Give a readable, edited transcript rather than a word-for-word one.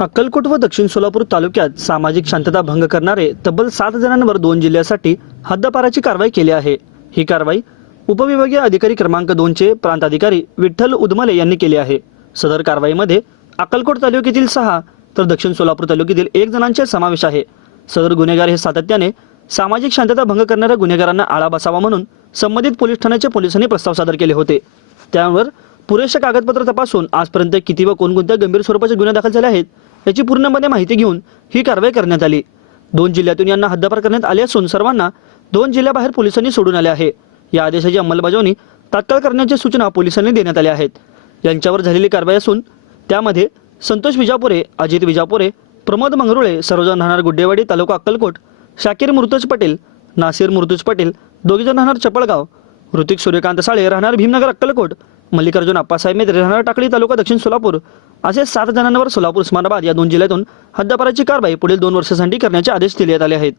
अक्कलकोट व दक्षिण सोलापूर तालुक्यात सामाजिक शांतता भंग करणारे तब्बल 7 जणांवर 2 जिल्ह्यासाठी हद्दपाराची कारवाई केली आहे। ही कारवाई उपविभागीय अधिकारी क्रमांक 2 चे प्रांत अधिकारी विठ्ठल उदमले यांनी केली आहे। सदर कारवाईमध्ये अक्कलकोट तालुक्यातील 6 तर दक्षिण सोलापूर तालुक्यातील 1 जणांचा समावेश आहे। सदर गुन्हेगार हे सातत्याने सामाजिक शांतता भंग करणाऱ्या गुन्हेगारांना आळा बसावा म्हणून संबंधित पोलीस ठाण्याच्या पोलिसांनी प्रस्ताव सादर केले होते। त्यावर पुरेसे कागदपत्र तपासून आजपर्यंत किती व कोणकोणत्या गंभीर स्वरूपाचे गुन्हे दाखल झाले आहेत याची पूर्णपणे माहिती घेऊन ही कारवाई करण्यात आली। 2 जिल्ह्यातून यांना हद्दपार करण्यात आले असून सर्वांना 2 जिल्ह्याबाहेर पोलिसांनी सोडून आले आहे। या आदेशाची अंमलबजावणी तात्काळ करण्याच्या सूचना पोलिसांनी देण्यात आल्या आहेत। यांच्यावर झालेली कारवाई असून त्यामध्ये संतोष विजापुरे, अजित विजापुरे, प्रमोद मंगरुळे, सर्वजण राहणार गुड्डेवाडी तालुका अक्कलकोट, शाकीर मुर्तुज पटेल, नासिर मुर्तुज पटेल, दोघेजण राहणार चपळगाव, ऋतिक सूर्यकांत साळे राहणार भीमनगर अक्कलकोट, मल्लिकार्जुन आप्पासाहेब मेत्रे राहणार टाकळी तालुका दक्षिण सोलापूर असे 7 जणांवर सोलापूर उस्मानाबाद या 2 जिल्ह्यातून हद्दपाराची कारवाई पुढील 2 वर्षांसाठी करण्याचे आदेश देण्यात आले आहेत।